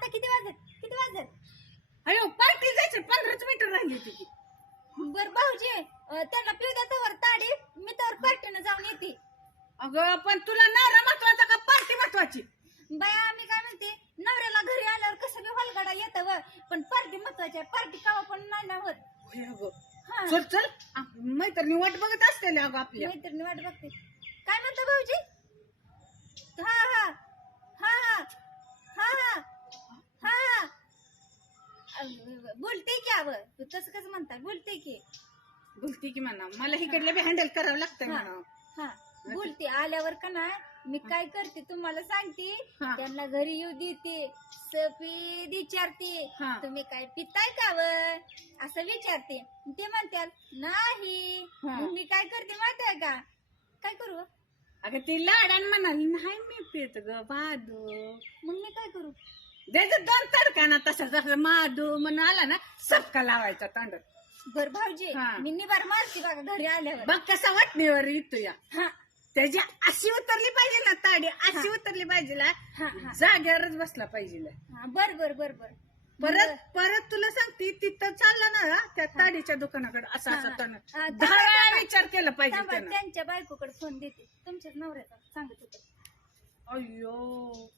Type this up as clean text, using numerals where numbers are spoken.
आता किती वाजत अयो पार्टी जायचं 15 मिनिटं राहिली होती. बर भाऊजी त्यांना पिऊ द्या तवर ताडी मी तर पार्टीनं जाऊन येते. अगं पण तुला नवरा महत्वाचा का पार्टी महत्वाची? बाया मी काय म्हणते नवऱ्याला घरी आल्यावर कसं बी हलगडा येतं व पण पार्टी महत्वाची आहे. पार्टी कावा पण नाही ना होत. होय अगं. हा. चल चल मैत्रिणी वाट बघत असते अगं आपल्या. मैत्रिणी वाट बघते. काय म्हणतो भाऊजी? हा हा हा हा हा हा हा बोलते की आव तू तसं कसं म्हणताय बोलते की बोलते की म्हणा मला इकडलं बी हँडल करावं लागतंय म्हणा. हा बोलते आल्यावर का ना मी काय करते तुम्हाला सांगते. हा. त्यांना घरी येऊ देते सफीद विचारते हा. तुम्ही काय पिताय का व असं विचारते. ते म्हणतात नाही. हा. मग मी काय करते माहितीये का काय करू अगं ती लाडान म्हणाली नाही मी पित ग माधू. मग मी काय करू द्यायचं 2 तडका ना तसा जसं माधू म्हणून आला ना सबका लावायचा तांड. बर भाऊजी हा. मी निबार मारते बघा घरी आल्यावर. बघ कसा वाटणीवर येतो या. हा त्याची अशी उतरली पाहिजे ना ताडी अशी उतरली पाहिजे ना. हा हा जाग्यावरच बसला पाहिजे. हा बर बर बर बर परत तुला सांगते तिथं चाललं ना त्या ताडीच्या दुकानाकडे असं असं तण हा, 10 वेळा विचार केला पाहिजे थांबा, त्यानं. त्यांच्या बायकोकडे फोन देते तुमच्याच नवऱ्याचा सांगत होते. अय्यो